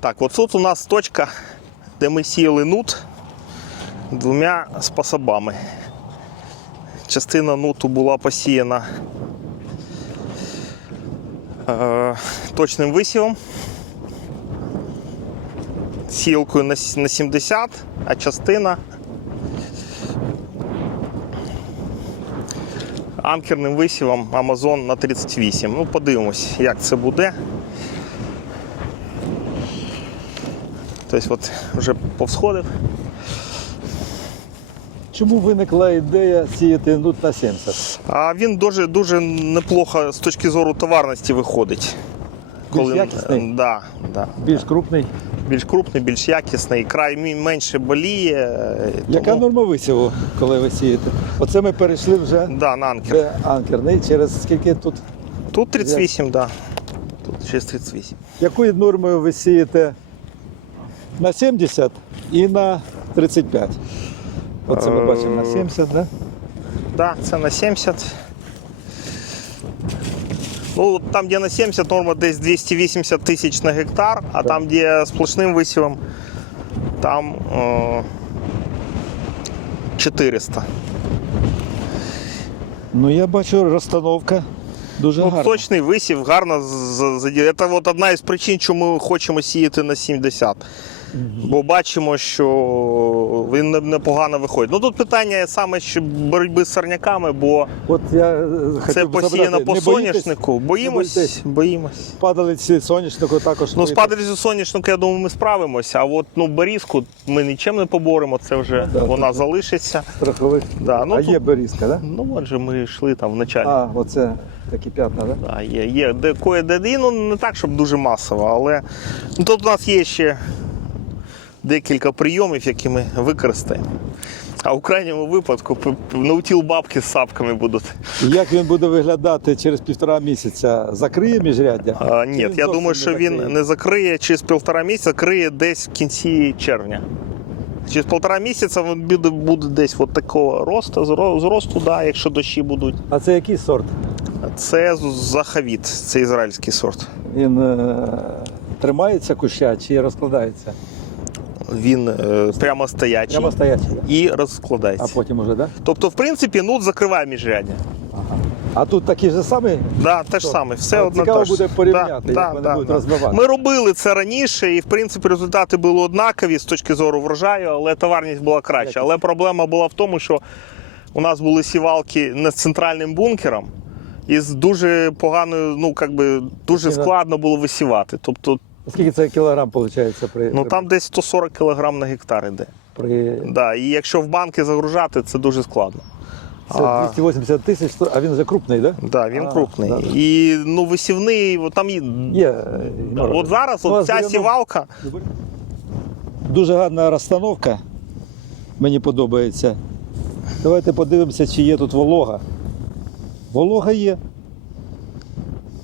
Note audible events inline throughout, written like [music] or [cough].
Так, от тут у нас точка, де ми сіяли нут двома способами. Частина нуту була посіяна е, точним висівом, сілкою на, на 70, а частина анкерним висівом Amazon на 38. Ну, подивимось, як це буде. Тобто, от вже повсходив. Чому виникла ідея сіяти нут на 70? А він дуже дуже неплохо з точки зору товарності виходить. Більш якісний? Е, Да, да. Більш крупний. Більш крупний, більш якісний, край менше боліє. е, Яка тому- норма висіву, коли ви сієте? Оце ми перейшли вже Да, на анкер. де анкерний. Через скільки тут? Тут 38, так. Да. Тут через 38. Якою нормою ви сієте на 70 і на 35? Оце ми Е, бачимо на 70, да? Да, це на 70. Ну, там, де на 70, норма десь 280 тисяч на гектар, а там, де сплошним висівом, там е, 400. Ну я бачу розстановка дуже Ну, гарна. точний висів, гарно задіяв. Це от одна із причин, чому ми хочемо сіяти на 70. Бо бачимо, що він непогано виходить. Ну тут питання саме ще боротьби з сорняками, бо От я е, хотів це би посіяно запитати, по не боїтесь? соняшнику. Не Боїмось, боїтесь? боїмось. Падалиці соняшнику також. Ну, з боїтесь? падалістю я думаю, ми справимося. А от ну, берізку ми нічим не поборемо, це вже да, вона так. залишиться. страхових. Да, ну, а тут- є берізка, да? Ну, отже, ми йшли там в началі. А, оце такі п'ятна, да? Да, є, є де кое де ну не так, щоб дуже масово, але ну, тут у нас є ще декілька прийомів, які ми використаємо. А в крайньому випадку наутіл бабки з сапками будуть. Як він буде виглядати через півтора місяця? Закриє міжряддя? А, ні, я думаю, що він не закриє через півтора місяця, криє десь в кінці червня. Через півтора місяця він буде, буде десь от такого росту, зросту, да, якщо дощі будуть. А це який сорт? Це захавіт, це ізраїльський сорт. Він е, тримається куща чи розкладається? Він е, прямо стоячий Прямо стоячий. і розкладається. А потім уже? Да? Тобто, в принципі, нут закриває міжряддя. А тут такі ж самі? Да, те ж саме, все А одно цікаво те ж. буде порівняти, як вони будуть розвивати. Ми робили це раніше, і в принципі результати були однакові з точки зору врожаю, але товарність була краща. Але проблема була в тому, що у нас були сівалки не з центральним бункером. І з дуже поганою, ну як би дуже складно було висівати. Тобто, Скільки це кілограм виходить при, ну там десь 140 кг на гектар іде. при... Да, і якщо в банки загружати, це дуже складно. Це 280 тисяч, а він вже крупний, так? Да? Да, він А, крупний. да. І ну, висівний, от там є. Є. е. От зараз от ця сівалка. Дуже гарна розстановка. Мені подобається. Давайте подивимося, чи є тут волога. Волога є.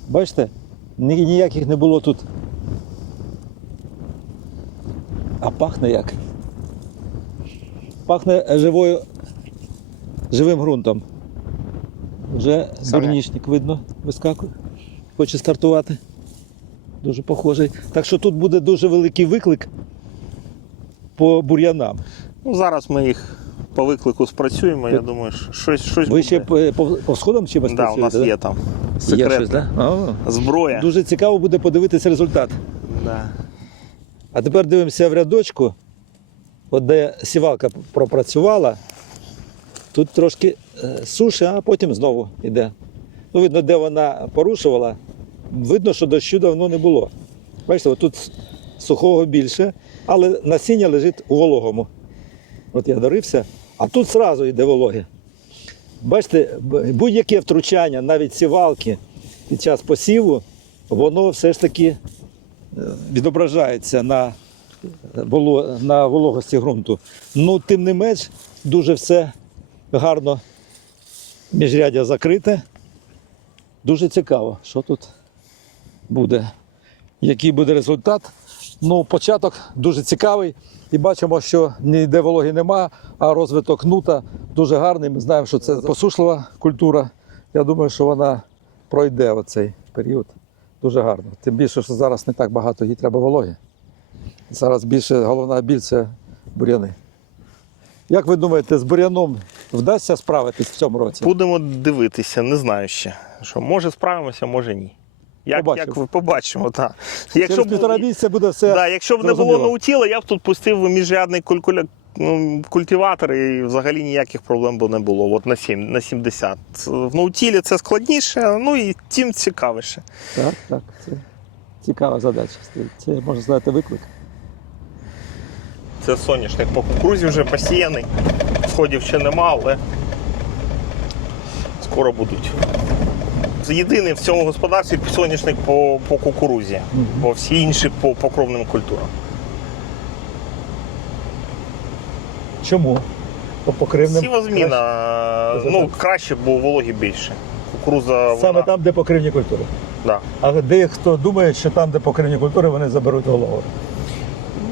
Бачите? Ніяких не було тут. А пахне як? Пахне живою, живим ґрунтом. Вже дурнічник видно, вискакує. Хоче стартувати. Дуже похожий. Так що тут буде дуже великий виклик по бур'янам. Ну, зараз ми їх по виклику спрацюємо. Я думаю, що щось, щось Ви буде. ще по, по, по сходам чимось да, у нас є там Є щось, да? Зброя. Дуже цікаво буде подивитися результат. Да. А тепер дивимося в рядочку, от де сівалка пропрацювала. Тут трошки е, суше, а потім знову йде. Ну, видно, де вона порушувала, видно, що дощу давно не було. Бачите, тут сухого більше, але насіння лежить у вологому. От я дорився, а тут зразу йде вологе. Бачите, будь-яке втручання, навіть сівалки під час посіву, воно все ж таки відображається на, на вологості ґрунту. Ну, тим не менш, дуже все гарно міжрядя закрите. Дуже цікаво, що тут буде, який буде результат. Ну, початок дуже цікавий. І бачимо, що ніде вологи нема, а розвиток нута дуже гарний. Ми знаємо, що це посушлива культура. Я думаю, що вона пройде оцей період дуже гарно. Тим більше, що зараз не так багато їй треба вологи. Зараз більше головна біль це бур'яни. Як ви думаєте, з бур'яном вдасться справитись в цьому році? Будемо дивитися, не знаю ще. Що може справимося, може ні. Як, Побачимо. як ви побачимо, так. Через б- півтора місяця буде все. Да, якщо б не було наутіла, я б тут пустив міжрядний кулькуля... ну, культиватор і взагалі ніяких проблем би не було. От на 7, на 70. В наутілі це складніше, ну і тим цікавіше. Так, так. Це цікава задача. Це можна сказати виклик. Це соняшник по кукурузі вже посіяний. Сходів ще нема, але скоро будуть. Єдиний в цьому господарстві соняшник по, по кукурузі, бо всі інші по покровним культурам. Чому? По покривним. Сівозміна, краще. ну краще, бо вологі більше. Кукуруза Саме вона, там, де покривні культури. Да. А дехто думає, що там, де покривні культури, вони заберуть голову.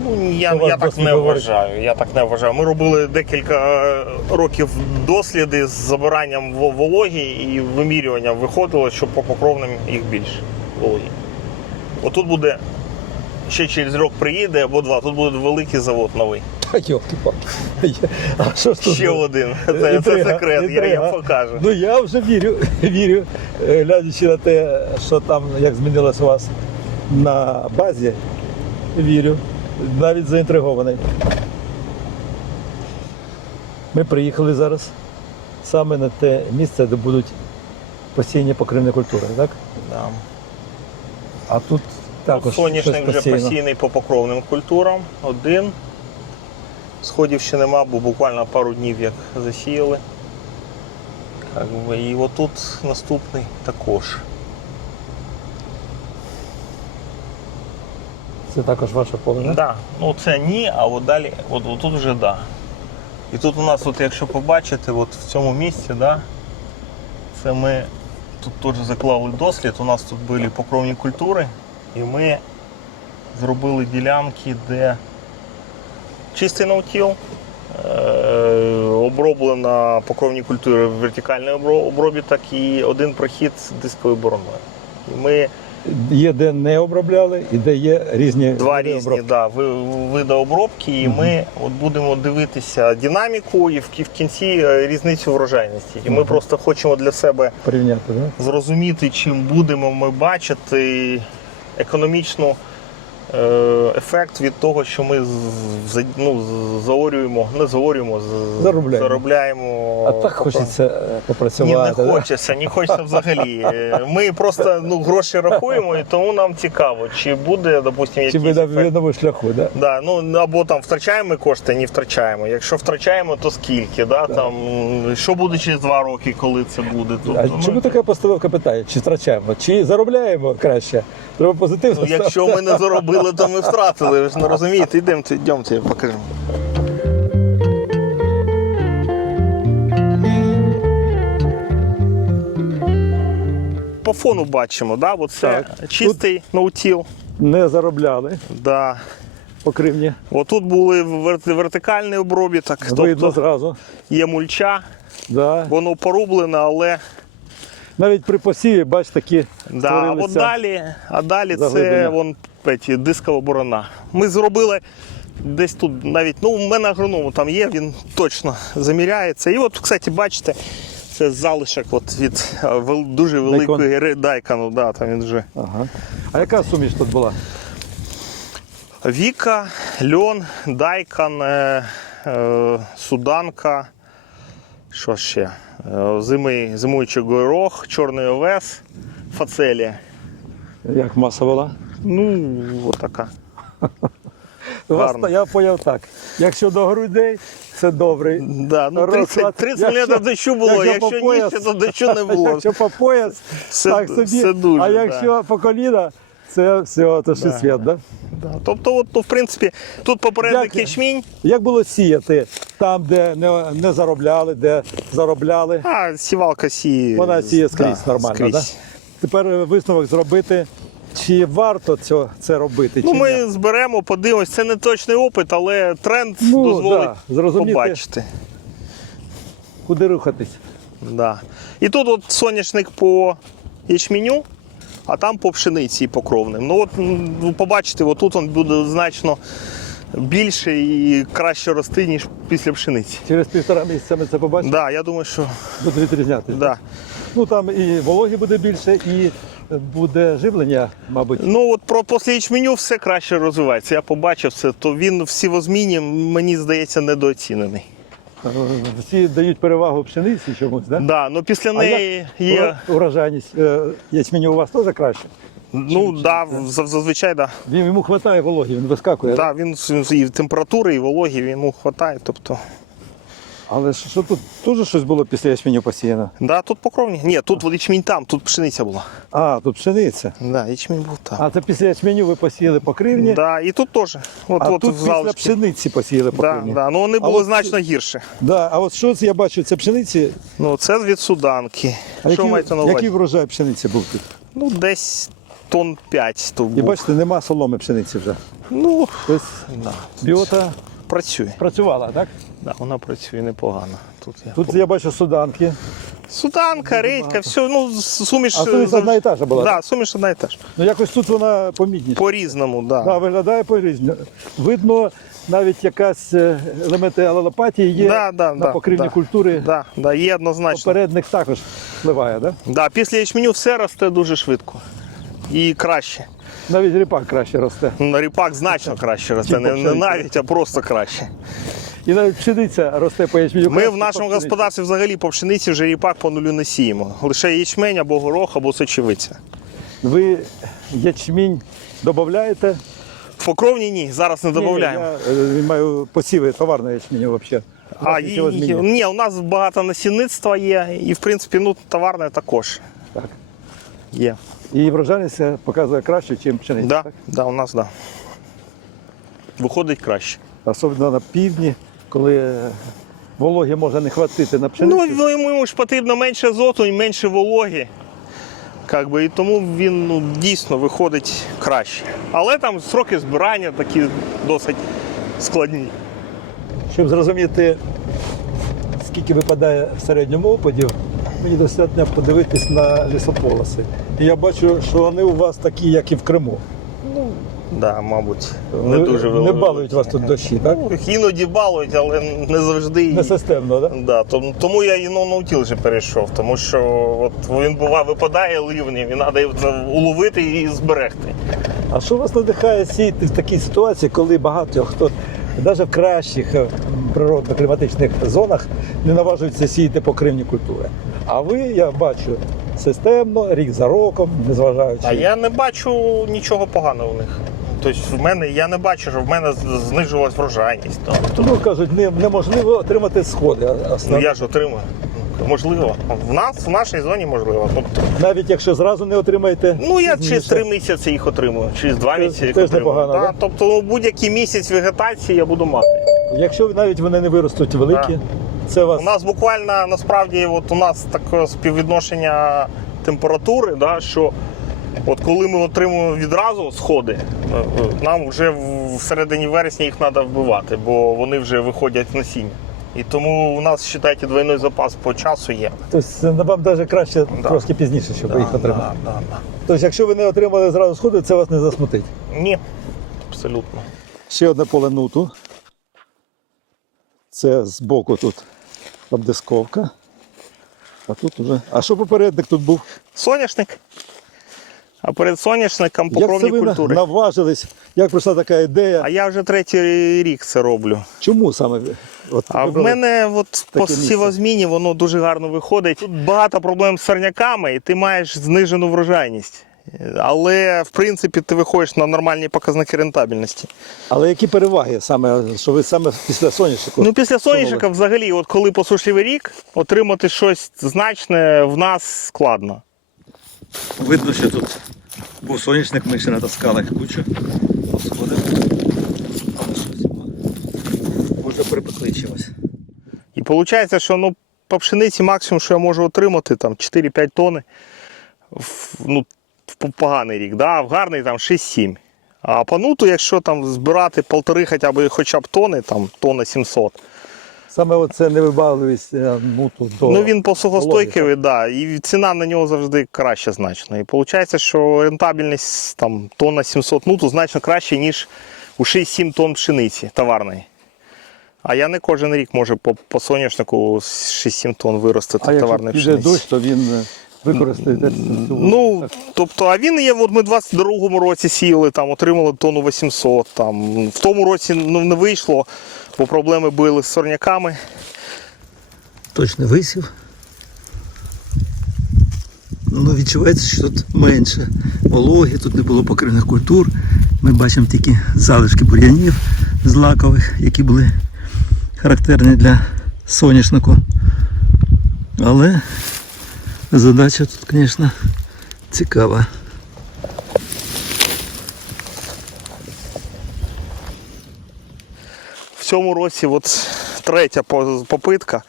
Ну, я, я так не говорить? вважаю. Я так не вважаю. Ми робили декілька е, років досліди з забиранням вологі і вимірюванням виходило, що по покровним їх більше вологі. Отут буде ще через рік приїде або два. Тут буде великий завод новий. Та йолки А що ж тут? Ще один. Це, це секрет, я, я інтрига. покажу. Ну я вже вірю, вірю, е, глядячи на те, що там як змінилось у вас на базі, вірю. Навіть заінтригований. Ми приїхали зараз саме на те місце, де будуть посіяні покривні культури, так? Да. А тут також Соняшник вже посіяний по покровним культурам. Один. Сходів ще нема, бо буквально пару днів як засіяли. І отут наступний також. Це також ваше поле, Так, так? да. ну це ні, а от далі, от, от тут вже да. І тут у нас, от, якщо побачите, от в цьому місці, да, це ми тут теж заклали дослід. У нас тут були покровні культури, і ми зробили ділянки, де чистий наутіл, е, оброблена покровні культури вертикальний обро- обробіток і один прохід з дисковою бороною. І ми Є де не обробляли і де є різні Два види різні обробки. да, види обробки, і ми от будемо дивитися динаміку і в в кінці е, різницю врожайності. І ми просто хочемо для себе порівняти, так? зрозуміти, чим будемо ми бачити економічну ефект від того, що ми ну, заорюємо, не заорюємо, Заробляємо. заробляємо. А так хочеться е, ні, попрацювати. не хочеться, не хочеться взагалі. Е, [laughs] Ми просто ну, гроші рахуємо, і тому нам цікаво, чи буде, допустимо, Чи ми на вільному шляху, да? Да, ну або там втрачаємо ми кошти, не втрачаємо. Якщо втрачаємо, то скільки? Да? Там, що буде через два роки, коли це буде? А Тобто, ну, чому така постановка питає? Чи втрачаємо, чи заробляємо краще? Треба позитивно. ну, якщо ми не заробили, то ми втратили. Ви ж не розумієте, йдемте, йдемте, я покажу. По фону бачимо, да? От це Так. чистий наутіл. не заробляли Да. по кривні. Отут були вер- вертикальний обробіток, Видно тобто зразу. є мульча, Да. воно порублене, але Навіть при посіві, бач, такі Да, а от далі, а далі це вон, петі, дискова борона. Ми зробили десь тут навіть, ну, у мене агроном там є, він точно заміряється. І от, кстати, бачите, це залишок от від е, дуже великої ри- дайкану. Да, там він вже. Ага. А яка суміш тут була? Віка, льон, дайкан, е, е, суданка. Що ще? Е, Зимий, зимуючий горох, чорний овес, фацелія. Як маса була? Ну, от така. У [laughs] вас, я поняв так. Якщо до грудей, це добрий. Да, ну 30, Розклад. 30 Якщо- мм дощу було, якщо якщо, по нижче, то дощу не було. [laughs] Якщо по пояс, [laughs] Все- так собі. все дуже, а да. якщо по коліна, це все, це ще Да. світ, да? Да. Тобто, от, ну, в принципі, тут попередник ячмінь, Як було сіяти там, де не, не заробляли, де заробляли? а сівалка сіє. Вона сіє скрізь да, нормально, скрізь. Да? Тепер висновок зробити, чи варто цього, це робити, Ну, чи ми ні. зберемо, подивимось. Це не точний опит, але тренд Ну, дозволить да, зрозуміти. побачити. Куди рухатись? Да. І тут от соняшник по ячменю. а там по пшениці і по кровним. Ну от побачите, отут він буде значно більше і краще рости, ніж після пшениці. Через півтора місяця ми це побачимо, Да, я думаю, що буде відрізнятися. да. Ну там і вологі буде більше, і буде живлення, мабуть. Ну от про після ячменю все краще розвивається. Я побачив це, то він в сівозміні, мені здається, недооцінений. Е, Всі дають перевагу пшениці чомусь, да? Да, ну після А неї як є. урожайність е, ячменю у вас теж краще? Ну да, зав- зазвичай, да. Він йому вистачає вологі, він вискакує. Да, він і температури, і вологі йому вистачає. Тобто, Але що, що тут теж щось було після ячменю посіяно? да, тут покровні. Ні, тут ячмінь там, тут пшениця була. А, тут пшениця. Да, ячмінь був там. А це після ячменю ви посіяли покривні, Да, і тут теж. От, а от тут в після пшениці посіяли Да, покривні. да, ну вони А були от значно гірше. Да, а от що це я бачу, це пшениці. Ну, це від суданки. А Що який, маєте на увазі? який врожай пшениці був тут? Ну, десь тонн 5 то І був. бачите, нема соломи пшениці вже. Ну, Тобто біота працює. працювала, так? Да, вона працює непогано. Тут я Тут я бачу суданки. Суданка, редька, все, ну, суміш. А суміш одна і та ж була, Да, суміш одна і та ж. Ну якось тут вона помітніша. По-різному, да. Да, виглядає по-різному. Видно, навіть якась е, елементи алелопатії є Да, да, на да, покривні да. культури. Да, да, є однозначно. Попередник також впливає, да? Да, після ячменю все росте дуже швидко. І краще. Навіть ріпак краще росте. Ну, Ріпак значно краще росте. Не, не навіть, а просто краще. І навіть пшениця росте по ячменю. Ми в нашому господарстві взагалі по пшениці вже ріпак по нулю не сіємо. Лише ячмень або горох, або сочевиця. Ви ячмінь додаєте? В покровні ні, зараз не додаємо. Я е, маю посіви товарного ячменю взагалі. А, і, і- ні, у нас багато насінництва є, і в принципі ну, товарне також Так. Є. І врожайність показує краще, ніж пшениця. Да, так? да, у нас да. Виходить краще. Особливо на півдні, коли вологи може не хватити на пшеницю. Ну, ну, йому йому ж потрібно менше азоту і менше вологи. Как би, і тому він ну, дійсно виходить краще. Але там сроки збирання такі досить складні. Щоб зрозуміти, скільки випадає в середньому опадів, мені достатньо подивитись на лісополоси. І я бачу, що вони у вас такі, як і в Криму. Ну, Да, мабуть, не Ви- дуже не великі. балують вас тут дощі, так? Ну, Іноді балують, але не завжди. Не системно, так? Да, тому, тому я і на наутіл вже перейшов, тому що от він буває випадає ливнем, і треба його уловити і зберегти. А що вас надихає сіяти в такій ситуації, коли багато хто навіть в кращих е, природно-кліматичних зонах не наважується сіяти покривні культури? А ви, я бачу, системно, рік за роком, незважаючи. А я не бачу нічого поганого в них. Тобто в мене я не бачу, що в мене знижувалась врожайність. Ну, Тому кажуть, не- неможливо отримати сходи. Ну я ж отримую. Можливо. В нас в нашій зоні можливо. Тобто, Навіть якщо зразу не отримаєте. ну я пізніше. через три місяці їх отримую, через два Теж- місяці їх теж отримую. непогано, Да, да? Тобто ну, будь-який місяць вегетації я буду мати. Якщо навіть вони не виростуть великі, це вас У нас буквально насправді от у нас таке співвідношення температури, да, що от коли ми отримуємо відразу сходи, е, е, нам вже в в середині вересня їх треба вбивати, бо вони вже виходять з насіння. І тому у нас, вважайте, двойний запас по часу є. тобто, вам навіть краще Да. трошки пізніше, щоб ви їх отримали. Да, да, да. Тобто, якщо ви не отримали зразу сходи, це вас не засмутить. Ні, абсолютно. Ще одне поле нуту. Це збоку тут обдисковка. А тут уже. А що попередник тут був? Соняшник. А перед соняшником Як це покровні ви на- культури. наважились? Як прийшла така ідея? А я вже третій рік це роблю. Чому саме? От, А в мене от по місце. сівозміні воно дуже гарно виходить. Тут багато проблем з сорняками, і ти маєш знижену врожайність. Але в принципі ти виходиш на нормальні показники рентабельності. Але які переваги саме, що ви саме після соняшнику? Ну після соняшника, взагалі, от коли посушливий рік, отримати щось значне в нас складно. Видно, що тут був соняшник, ми ще натаскали кучу. Сходимо. Але щось Може. І виходить, що ну, по пшениці максимум, що я можу отримати, там 4-5 тонни. В, ну, в поганий рік, да? а в гарний там 6-7. А по нуту, якщо там збирати полтори хоча б, хоча б тони, там тонна 700, Саме оце невибагливість е, муту до Ну він посухостойкий, да, і ціна на нього завжди краще значно. І виходить, що рентабельність там тонна 700 нуту значно краще, ніж у 6-7 тонн пшениці товарної. А я не кожен рік можу по, по соняшнику 6-7 тонн виростити А якщо товарної піде дощ, то він е, використає Ну, тобто, а він є, от ми в 22-му році сіяли, там, отримали тонну 800. Там. В тому році ну, не вийшло, бо проблеми були з сорняками. точно висів. Ну, відчувається, що тут менше вологи, тут не було покривних культур. Ми бачимо тільки залишки бур'янів злакових, які були характерні для соняшнику. Але задача тут, звісно, цікава. В цьому році от третя попитка.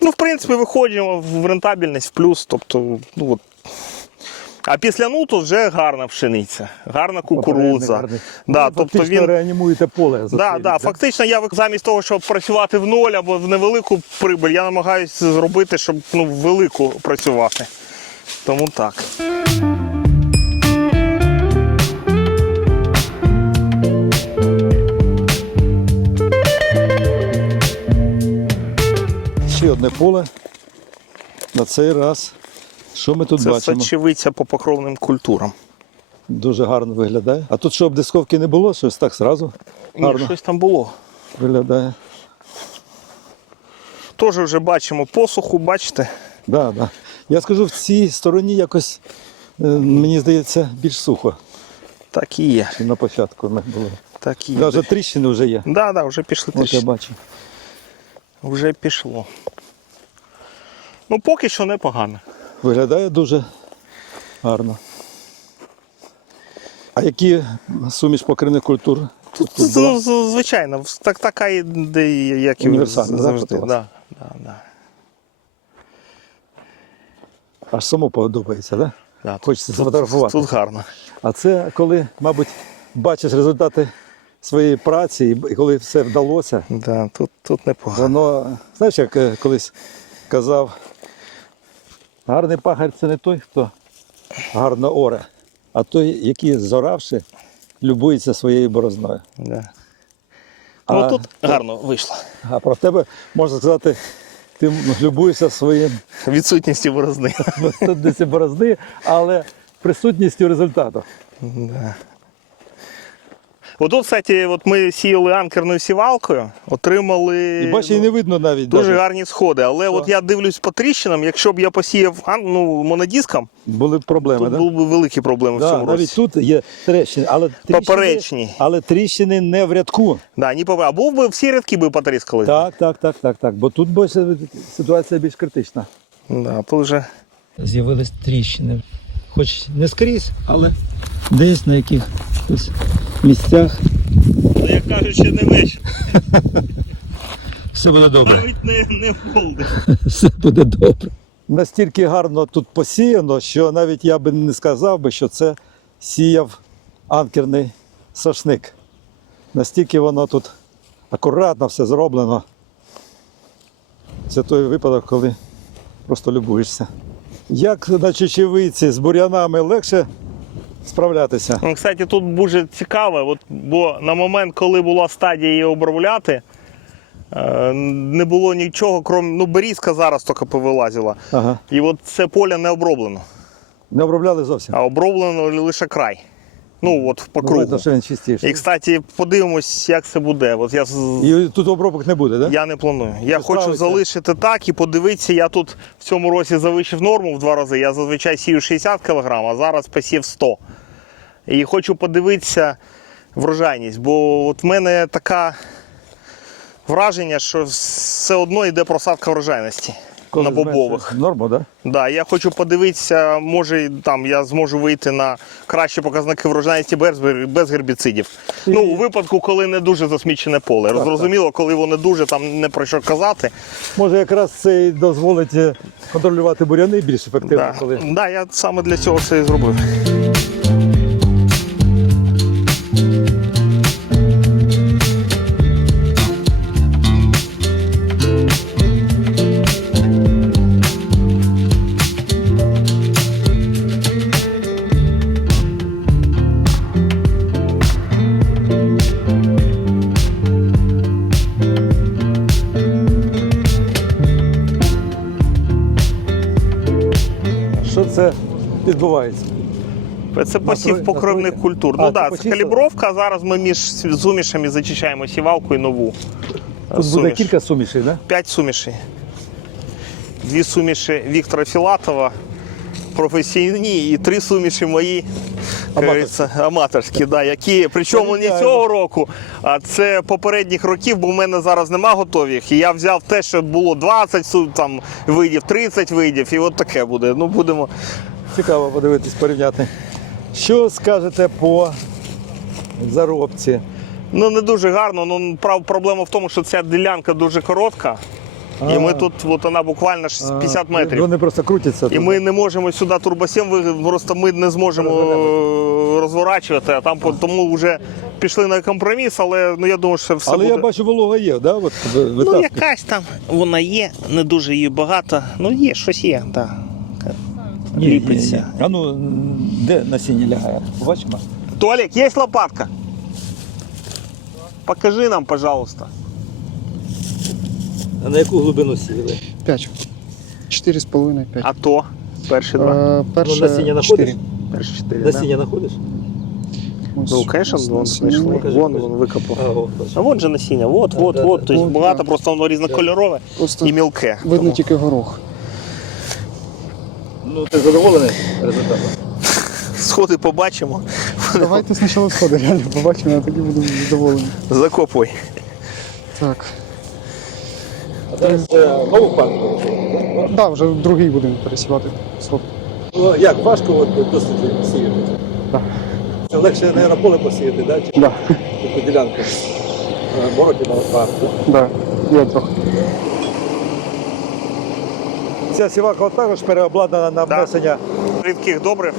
Ну, в принципі, виходимо в рентабельність в плюс. Тобто, ну, от. А після нуту вже гарна пшениця, гарна кукурудза. Да, тобто він, реанімуєте поле. за да, цей да, фактично, я замість того, щоб працювати в ноль або в невелику прибиль, я намагаюся зробити, щоб ну, в велику працювати. Тому так. Ще одне поле. На цей раз. Що ми тут Це бачимо? сочевиця по покровним культурам. Дуже гарно виглядає. А тут, щоб дисковки не було, щось так зразу Ні, гарно щось там було. виглядає. Теж вже бачимо посуху, бачите? Да, да. Я скажу, в цій стороні якось, е, мені здається, більш сухо, Так і є. ніж на початку не було. Так і є. Навіть тріщини вже є. Да, да, вже пішли От я бачу. Вже пішло. Ну, поки що непогано. Виглядає дуже гарно. А які суміш покривних культур? Тут, тут була? звичайно, так, така ідея, як і Універсальна, завжди. Да, да, да. Аж само подобається, так? Да? Да, Хочеться тут- сфотографувати. Тут гарно. А це коли, мабуть, бачиш результати своєї праці, і коли все вдалося, Да, тут, тут непогано. воно, знаєш, як е, колись казав, гарний пахар це не той, хто гарно оре, а той, який зоравши, любується своєю борозною. Да. А- Ну тут гарно вийшло. А про тебе можна сказати, ти любуєшся своїм Відсутністю борозни. [laughs] відсутністю борозни, але присутністю результату. Да. Отут, кстати, от ми сіяли анкерною сівалкою, отримали І бачиш, і не видно навіть. дуже даже. гарні сходи. Але Що? от я дивлюсь по тріщинам, якщо б я посіяв ан- ну, монодиском, Були б проблеми, тут? Да? були б великі проблеми в Да, цьому навіть році. тут є тріщини, але тріщини, Поперечні. але тріщини не в рядку. Да, ні, або б всі рядки би потріскали. Так, так, так, так, так. Бо тут більше ситуація більш критична. Да, тут вже З'явились тріщини. Хоч не скрізь, але десь на якихось місцях Ну, як кажуть, ще не вечір. все буде добре. Навіть не, не в. Все буде добре. Настільки гарно тут посіяно, що навіть я би не сказав би, що це сіяв анкерний сошник. Настільки воно тут акуратно все зроблено. Це той випадок, коли просто любуєшся. Як на чечевиці з бур'янами легше справлятися? Ну, кстати, тут дуже цікаво, от, бо на момент, коли була стадія її обробляти, е, не було нічого, крім ну, берізка зараз тільки повилазила. Ага. І от це поле не оброблено, Не обробляли зовсім. а оброблено лише край. Ну, от по Ну, видно, кругу. що він чистіший. І, кстати, подивимось, як це буде. От я, І тут обробок не буде, так? Да? я не планую. Я Ти хочу справишся? залишити так і подивитися. Я тут в цьому році завищив норму в два рази. Я зазвичай сію 60 кг, а зараз посів 100. І хочу подивитися врожайність, бо от в мене таке враження, що все одно йде просадка врожайності на бобових. Норму, так? Да? Да, я хочу подивитися, може там я зможу вийти на кращі показники врожайності без, без гербіцидів. І- Ну, у випадку, коли не дуже засмічене поле. Зрозуміло, коли воно дуже там не про що казати. Може, якраз це і дозволить е, контролювати буряни більш ефективно, Да. коли Да, я саме для цього це і зробив. Це посів покривних культур. А, ну так, це калібровка. Зараз ми між сумішами зачищаємо сівалку і нову. Тут буде кілька сумішей, да? П'ять сумішей. Дві суміші Віктора Філатова, професійні, і три суміші мої Аматорські. аматорські, да, які, причому не цього року, а це попередніх років, бо в мене зараз нема готових. І я взяв те, що було 20 там, видів, 30 видів, і от таке буде. Ну, будемо. Цікаво подивитись, порівняти. Що скажете по заробці? Ну, не дуже гарно. Ну, прав- проблема в тому, що ця ділянка дуже коротка. І ми тут, от вона буквально 50 А, метрів. Вони просто крутяться. І ми не можемо сюди турбосім, просто ми не зможемо розворачувати, а там тому вже пішли на компроміс, але ну я думаю, що все Але буде. я бачу, волога є, да? От, ну, якась там вона є, не дуже її багато. Ну є, щось є, так. Ні, ліпиться. ні, ні. А ну, де насіння лягає? Побачимо. Толік, є лопатка? Покажи нам, пожалуйста. А на яку глибину сіяли? 5. 4,5, 5. А то перші два. Е, перше Ну, насіння знаходиш? 4. Перші чотири. да? Насіння знаходиш? Ну, звісно, вон знайшли. Вон покажи. вон викопав. А, вон же насіння, от, Да, от, да, от. да. Тобто От, багато, да. просто воно різнокольорове і мілке. видно Тому- тільки горох. Ну, ти задоволений результатом? Сходи побачимо. Давайте спочатку сходи, реально побачимо, а тоді будемо задоволені. Закопуй. Так. А зараз е, нову партію. Так, да, вже другий будемо пересівати сорт. Ну, як, важко от, досить сіяти? Да. Це легше, мабуть, поле посіяти, да? чи Да. таку ділянку? Е, Бороті на партію. Да. Є трохи. Ця сівака також переобладнана на Да. внесення. Рідких добрив.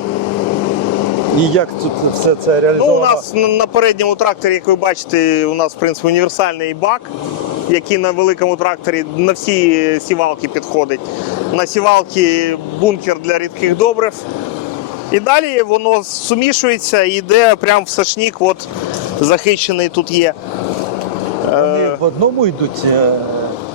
І як тут все це Ну, у нас на- передньому тракторі, як ви бачите, у нас в принципі універсальний бак, який на великому тракторі на всі сівалки підходить. На сівалки бункер для рідких добрив. І далі воно сумішується і йде прямо в сашнік, от захищений тут є. Вони Е, в одному йдуть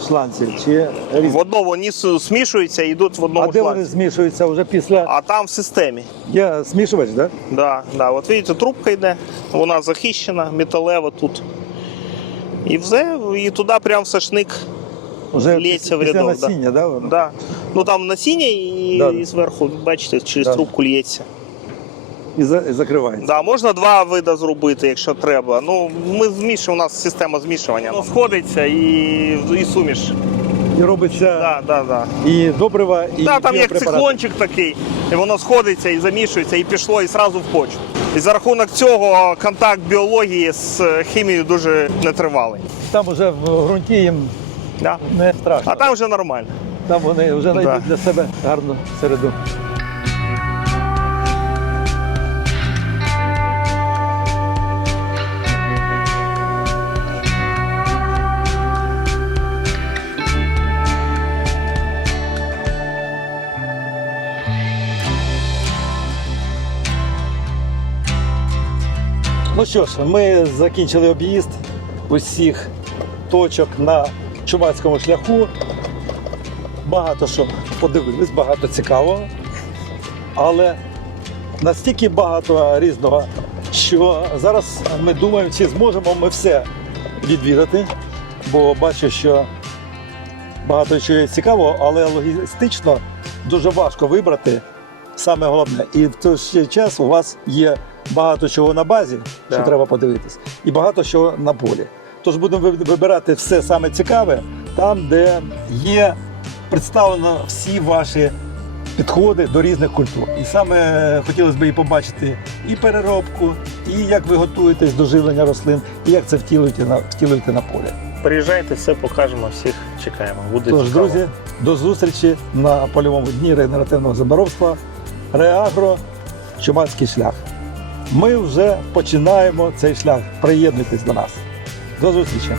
е, шланці, чи різні? В одному вони смішуються і йдуть в А одному де вони шланці. змішуються вже після. А там в системі. Є смішувач, так? Да? Да, да. От бачите, трубка йде, вона захищена, металева тут. І все, і туди прямо в сашник. Вже Лється в після рядок, да. насіння, да? воно? Да. Ну там насіння і, Да. і зверху, бачите, через Да. трубку лється. І, за, закривається. Да, можна два види зробити, якщо треба. Ну, ми змішуємо, у нас система змішування. Воно сходиться і, і суміш. І робиться Да, да, да. і добрива, і Да, там як циклончик такий, і воно сходиться і замішується, і пішло, і зразу в почву. І за рахунок цього контакт біології з е, хімією дуже нетривалий. Там вже в ґрунті їм Да. не страшно. А там вже нормально. Там вони вже знайдуть Да. для себе гарну середу. Ну що ж, ми закінчили об'їзд усіх точок на чумацькому шляху. Багато що подивились, багато цікавого. Але настільки багато різного, що зараз ми думаємо, чи зможемо ми все відвідати, бо бачу, що багато чого є цікавого, але логістично дуже важко вибрати саме головне. І в той же час у вас є багато чого на базі, що треба подивитись, і багато чого на полі. Тож будемо вибирати все саме цікаве там, де є представлено всі ваші підходи до різних культур. І саме хотілося б і побачити і переробку, і як ви готуєтесь до живлення рослин, і як це втілюєте на, втілюєте на полі. Приїжджайте, все покажемо, всіх чекаємо. Буде Тож, цікаво. друзі, до зустрічі на польовому дні регенеративного заборовства Реагро Чумацький шлях. Ми вже починаємо цей шлях. Приєднуйтесь до нас. До зустрічі!